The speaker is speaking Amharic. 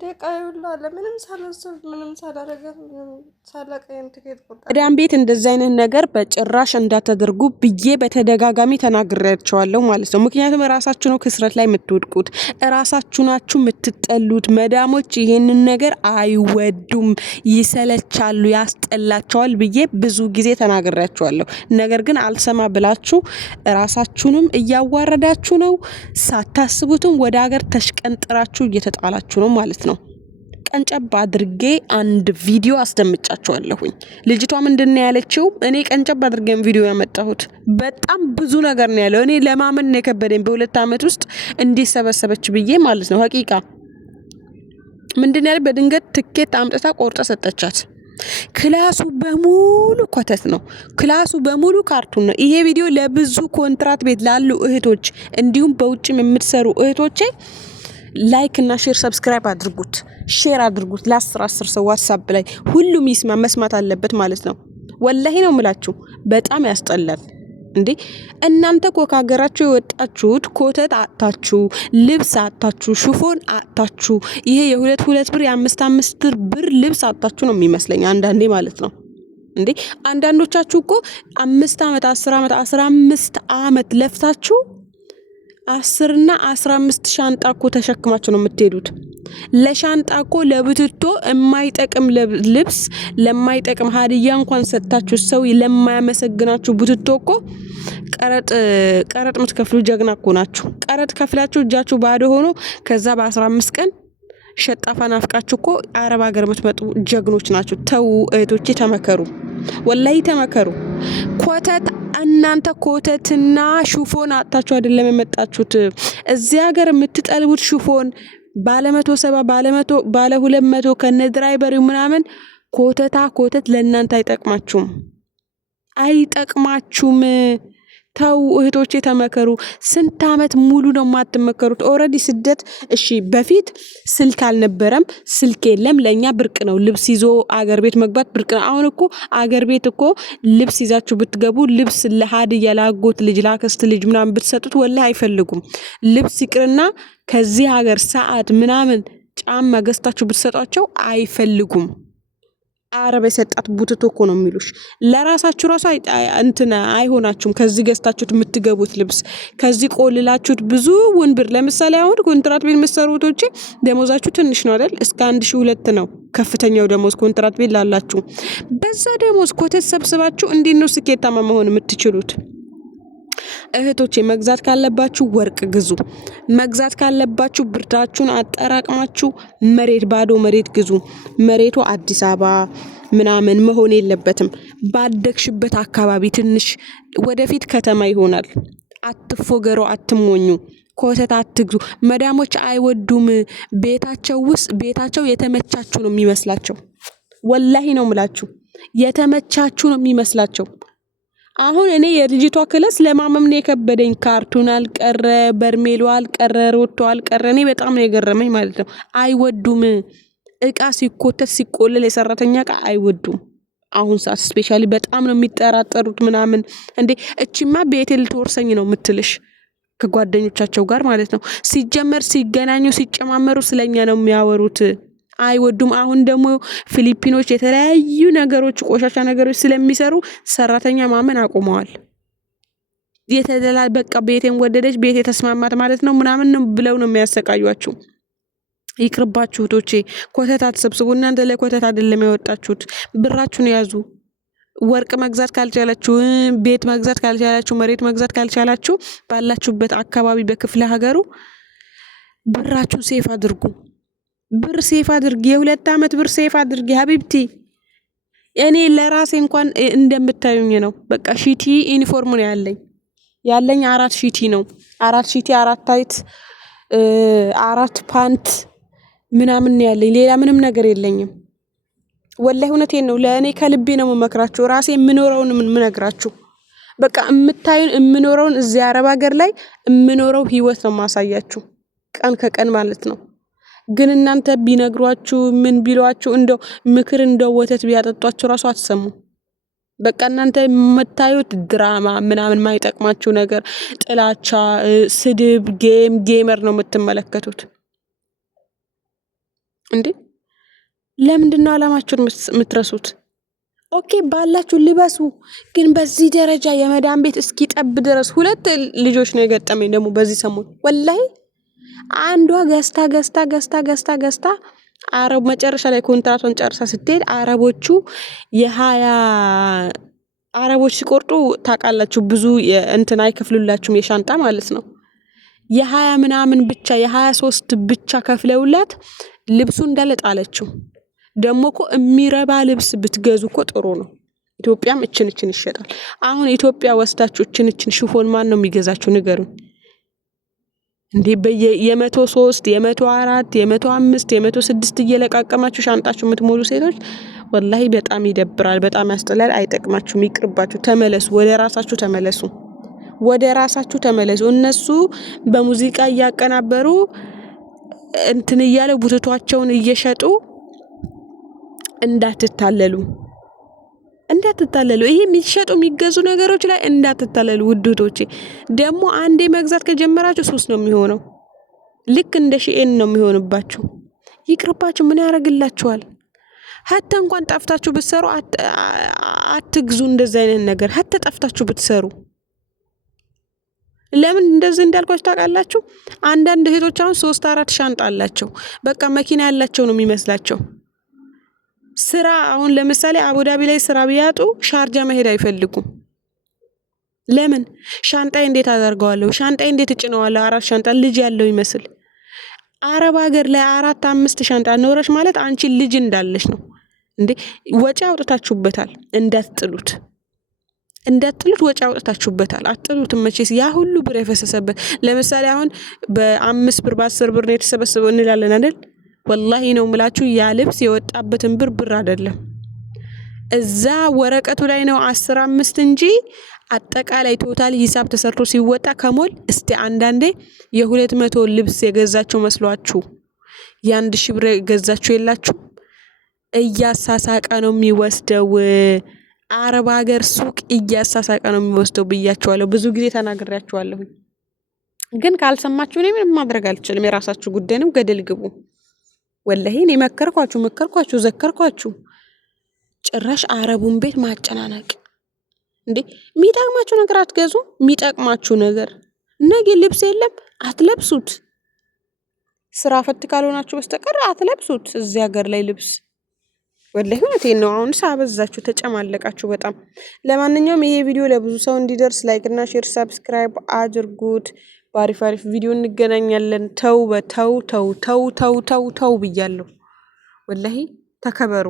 ደቂቃ ይውላል ምንም ሳላስብ ምንም ሳላረጋት ምንም ሳላቀየም ትኬት ቆርጣ መዳም ቤት እንደዚህ አይነት ነገር በጭራሽ እንዳታደርጉ ብዬ በተደጋጋሚ ተናግሬያቸዋለሁ ማለት ነው። ምክንያቱም ራሳችሁ ነው ክስረት ላይ የምትወድቁት፣ ራሳችሁ ናችሁ የምትጠሉት። መዳሞች ይሄንን ነገር አይወዱም፣ ይሰለቻሉ፣ ያስጠላቸዋል ብዬ ብዙ ጊዜ ተናግሬያቸዋለሁ። ነገር ግን አልሰማ ብላችሁ ራሳችሁንም እያዋረዳችሁ ነው፣ ሳታስቡትም ወደ ሀገር ተሽቀንጥራችሁ እየተጣላችሁ ነው ማለት ነው። ቀንጨብ አድርጌ አንድ ቪዲዮ አስደምጫቸዋለሁኝ። ልጅቷ ምንድነው ያለችው? እኔ ቀንጨብ አድርጌም ቪዲዮ ያመጣሁት በጣም ብዙ ነገር ነው ያለው። እኔ ለማመን ነው የከበደኝ በ2 አመት ውስጥ እንዲሰበሰበች ብዬ ማለት ነው። ሀቂቃ ምንድነው ያለ? በድንገት ትኬት አምጥታ ቆርጣ ሰጠቻት። ክላሱ በሙሉ ኮተት ነው። ክላሱ በሙሉ ካርቱን ነው። ይሄ ቪዲዮ ለብዙ ኮንትራት ቤት ላሉ እህቶች እንዲሁም በውጭም የምትሰሩ እህቶቼ ላይክ እና ሼር ሰብስክራይብ አድርጉት፣ ሼር አድርጉት ለ10 ሰው ዋትስአፕ ላይ ሁሉም ይስማ፣ መስማት አለበት ማለት ነው። ወላሂ ነው የምላችሁ፣ በጣም ያስጠላል። እንዴ እናንተ እኮ ከሀገራችሁ የወጣችሁት ኮተት አጣችሁ፣ ልብስ አጣችሁ፣ ሽፎን አጣችሁ፣ ይሄ የ2 ብር የ5 ብር ልብስ አጣችሁ ነው የሚመስለኝ አንዳንዴ ማለት ነው። እንዴ አንዳንዶቻችሁ እኮ 5 አመት 10 አመት 15 አመት ለፍታችሁ 10 እና 15 ሻንጣ እኮ ተሸክማችሁ ነው የምትሄዱት። ለሻንጣ እኮ ለብትቶ የማይጠቅም ልብስ ለማይጠቅም ሀዲያ እንኳን ሰጣችሁ ሰው ለማያመሰግናችሁ ብትቶ እኮ ቀረጥ የምትከፍሉ ጀግና እኮ ናችሁ። ቀረጥ ከፍላችሁ እጃችሁ ባዶ ሆኖ ከዛ በ15 ቀን ሸጣፋ ናፍቃችሁ እኮ አረብ ሀገር የምትመጡ ጀግኖች ናችሁ። ተው እህቶቼ ተመከሩ፣ ወላሂ ተመከሩ። ኮተት እናንተ ኮተትና ሹፎን አጣችሁ አይደለም የመጣችሁት። እዚህ ሀገር የምትጠልቡት ሹፎን ባለ 170 ባለ 200 ከነ ድራይቨሪው ምናምን ኮተት ለእናንተ አይጠቅማችሁም። ተው እህቶቼ ተመከሩ። ስንት አመት ሙሉ ነው የማትመከሩት? ኦሬዲ ስደት እሺ፣ በፊት ስልክ አልነበረም፣ ስልክ የለም፣ ለኛ ብርቅ ነው። ልብስ ይዞ አገር ቤት መግባት ብርቅ ነው። አሁን እኮ አገር ቤት እኮ ልብስ ይዛችሁ ብትገቡ ልብስ ለሀዲያ ላጎት ልጅ ላከስት ልጅ ምናምን ብትሰጡት ወላሂ አይፈልጉም። ልብስ ይቅርና ከዚህ ሀገር ሰዓት ምናምን ጫማ ገዝታችሁ ብትሰጧቸው አይፈልጉም። አረብ የሰጣት ቡትቶ እኮ ነው የሚሉሽ። ለራሳችሁ ራሱ እንትና አይሆናችሁም። ከዚህ ገዝታችሁት የምትገቡት ልብስ ከዚህ ቆልላችሁት ብዙ ወንብር። ለምሳሌ አሁን ኮንትራት ቤት መሰሩቶች ደሞዛችሁ ትንሽ ነው አይደል? እስከ 1200 ነው ከፍተኛው ደሞዝ ኮንትራት ቤት ላላችሁ። በዛ ደሞዝ ኮተት ሰብስባችሁ እንዴት ነው ስኬታማ መሆን የምትችሉት? እህቶቼ መግዛት ካለባችሁ ወርቅ ግዙ። መግዛት ካለባችሁ ብርታችሁን አጠራቅማችሁ ባዶ መሬት ግዙ። መሬቱ አዲስ አበባ ምናምን መሆን የለበትም። ባደግሽበት አካባቢ ትንሽ ወደፊት ከተማ ይሆናል። አትፎገሩ፣ አትሞኙ፣ ኮተት አትግዙ። መዳሞች አይወዱም። ቤታቸው የተመቻችሁ ነው የሚመስላቸው። ወላሂ ነው ምላችሁ፣ የተመቻችሁ ነው የሚመስላቸው። አሁን እኔ የልጅቷ ክለስ ለማመም ነው የከበደኝ። ካርቱን አልቀረ፣ በርሜሉ አልቀረ፣ ሮቶ አልቀረ። እኔ በጣም ነው የገረመኝ ማለት ነው። አይወዱም። እቃ ሲኮተት ሲቆለል የሰራተኛ እቃ አይወዱም። አሁን ሰዓት ስፔሻሊ በጣም ነው የሚጠራጠሩት ምናምን። እንዴ እቺማ ቤቴ ልትወርሰኝ ነው የምትልሽ ከጓደኞቻቸው ጋር ማለት ነው። ሲጀመር ሲገናኙ ሲጨማመሩ ስለኛ ነው የሚያወሩት። አይወዱም። አሁን ደግሞ ፊሊፒኖች የተለያዩ ነገሮች ቆሻሻ ነገሮች ስለሚሰሩ ሰራተኛ ማመን አቁመዋል። በቃ ቤቴን ወደደች ቤቴ ተስማማት ማለት ነው ምናምን ነው ብለው ነው የሚያሰቃዩአችሁ። ይቅርባችሁ እህቶቼ፣ ኮተት አትሰብስቡ። እናንተ ለኮተት አይደለም ያወጣችሁት። ብራችሁን ያዙ። ወርቅ መግዛት ካልቻላችሁ፣ ቤት መግዛት ካልቻላችሁ፣ መሬት መግዛት ካልቻላችሁ ባላችሁበት አካባቢ በክፍለ ሀገሩ ብራችሁን ሴፍ አድርጉ። ብር ሴፍ አድርጊ። የ2 አመት ብር ሴፍ አድርጊ ሀቢብቲ። እኔ ለራሴ እንኳን እንደምታዩኝ ነው። በቃ ሺቲ ዩኒፎርም ነው ያለኝ 4 ሺቲ ነው። 4 ሺቲ 4 ታይት 4 ፓንት ምናምን ያለኝ፣ ሌላ ምንም ነገር የለኝም። ወላሂ እውነቴን ነው። ለእኔ ከልቤ ነው የምመክራችሁ። ራሴ የምኖረውን የምነግራችሁ። በቃ የምኖረውን እዚህ አረብ ሀገር ላይ የምኖረው ህይወት ነው ማሳያችሁ፣ ቀን ከቀን ማለት ነው። ግን እናንተ ቢነግሯችሁ ምን ቢሏችሁ እንደው ምክር እንደው ወተት ቢያጠጧችሁ ራሱ አትሰሙ። በቃ እናንተ የምታዩት ድራማ ምናምን ማይጠቅማችሁ ነገር፣ ጥላቻ፣ ስድብ፣ ጌመር ነው የምትመለከቱት። እንዴ? ለምንድነው አላማችሁን የምትረሱት? ኦኬ ባላችሁ ልበሱ፣ ግን በዚህ ደረጃ የመዳን ቤት እስኪ ጠብ ድረስ 2 ልጆች ነው የገጠመኝ ደግሞ በዚህ ሰሞን ወላሂ። አንዷ ገዝታ አረብ መጨረሻ ላይ ኮንትራቷን ጨርሳ ስትሄድ አረቦች ሲቆርጡ ታውቃላችሁ ብዙ እንትን አይከፍሉላችሁም የሻንጣ ማለት ነው። የ20 ምናምን ብቻ የ23 ብቻ ከፍለውላት ልብሱ እንዳለ ጣለችው። ደግሞ እኮ የሚረባ ልብስ ብትገዙ እኮ ጥሩ ነው። ኢትዮጵያም እችን ይሸጣል። አሁን ኢትዮጵያ ወስዳችሁ እችን ሽፎን ማን ነው የሚገዛችሁ ንገሩኝ እንዴ? የ103 የ104 የ105 የ106 እየለቃቀማችሁ ሻንጣችሁ የምትሞሉ ሴቶች ወላሂ በጣም ይደብራል፣ በጣም ያስጠላል። አይጠቅማችሁም፣ ይቅርባችሁ። ተመለሱ፣ ወደ ራሳችሁ ተመለሱ። እነሱ በሙዚቃ እያቀናበሩ እንትን እያለ ቡትቷቸውን እየሸጡ እንዳትታለሉ። ይሄ የሚሸጡ የሚገዙ ነገሮች ላይ እንዳትታለሉ ውድቶቼ። ደግሞ አንዴ መግዛት ከጀመራችሁ ሱስ ነው የሚሆነው። ልክ እንደ ሺኤን ነው የሚሆንባችሁ። ይቅርባችሁ። ምን ያደርግላችኋል? ሀታ እንኳን ጠፍታችሁ ብትሰሩ አትግዙ እንደዚህ አይነት ነገር። ሀታ ጠፍታችሁ ብትሰሩ ለምን እንደዚህ እንዳልኳችሁ ታውቃላችሁ? አንዳንድ እህቶች አሁን 3-4 ሻንጣ አላቸው። በቃ መኪና ያላቸው ነው የሚመስላቸው። ስራ አሁን ለምሳሌ አቡዳቢ ላይ ስራ ቢያጡ ሻርጃ መሄድ አይፈልጉም። ለምን? ሻንጣዬ እንዴት አደርገዋለሁ? ሻንጣዬ እንዴት እጭነዋለሁ? 4 ሻንጣ ልጅ ያለው ይመስል። አረብ ሀገር ላይ 4-5 ሻንጣ ኖረሽ ማለት አንቺ ልጅ እንዳለሽ ነው እንዴ። ወጪ አውጥታችሁበታል፣ እንዳትጥሉት ወጪ አውጥታችሁበታል። አጥሉትም መቼስ ያ ሁሉ ብር የፈሰሰበት። ለምሳሌ አሁን በ5 ብር በ10 ብር ነው የተሰበሰበው እንላለን አይደል? ወላሂ ነው ምላችሁ ያ ልብስ የወጣበትን ብር አይደለም። እዛ ወረቀቱ ላይ ነው 15 እንጂ አጠቃላይ ቶታል ሂሳብ ተሰርቶ ሲወጣ ከሞል እስቲ አንዳንዴ የ200 ልብስ የገዛችሁ መስሏችሁ የ1000 ብር ገዛችሁ የላችሁ። እያሳሳቀ ነው የሚወስደው። አረብ ሀገር ሱቅ እያሳሳቀ ነው የሚወስደው ብያችኋለሁ። ብዙ ጊዜ ተናግሬያችኋለሁ። ግን ካልሰማችሁ እኔ ምንም ማድረግ አልችልም። የራሳችሁ ጉዳይ ነው። ገደል ግቡ። ወላሂ እኔ መከርኳችሁ፣ ዘከርኳችሁ። ጭራሽ አረቡን ቤት ማጨናነቅ እንዴ! የሚጠቅማችሁ ነገር አትገዙ። የሚጠቅማችሁ ነገር ነገ ልብስ የለም አትለብሱት። ስራ ፈት ካልሆናችሁ በስተቀር አትለብሱት እዚህ ሀገር ላይ ልብስ። ወላሂ እውነቴን ነው። አሁን ሳበዛችሁ ተጨማለቃችሁ በጣም። ለማንኛውም ይሄ ቪዲዮ ለብዙ ሰው እንዲደርስ ላይክ እና ሼር ሰብስክራይብ አድርጉት። በአሪፍ ቪዲዮ እንገናኛለን። ተው ብያለሁ። ወላሂ ተከበሩ።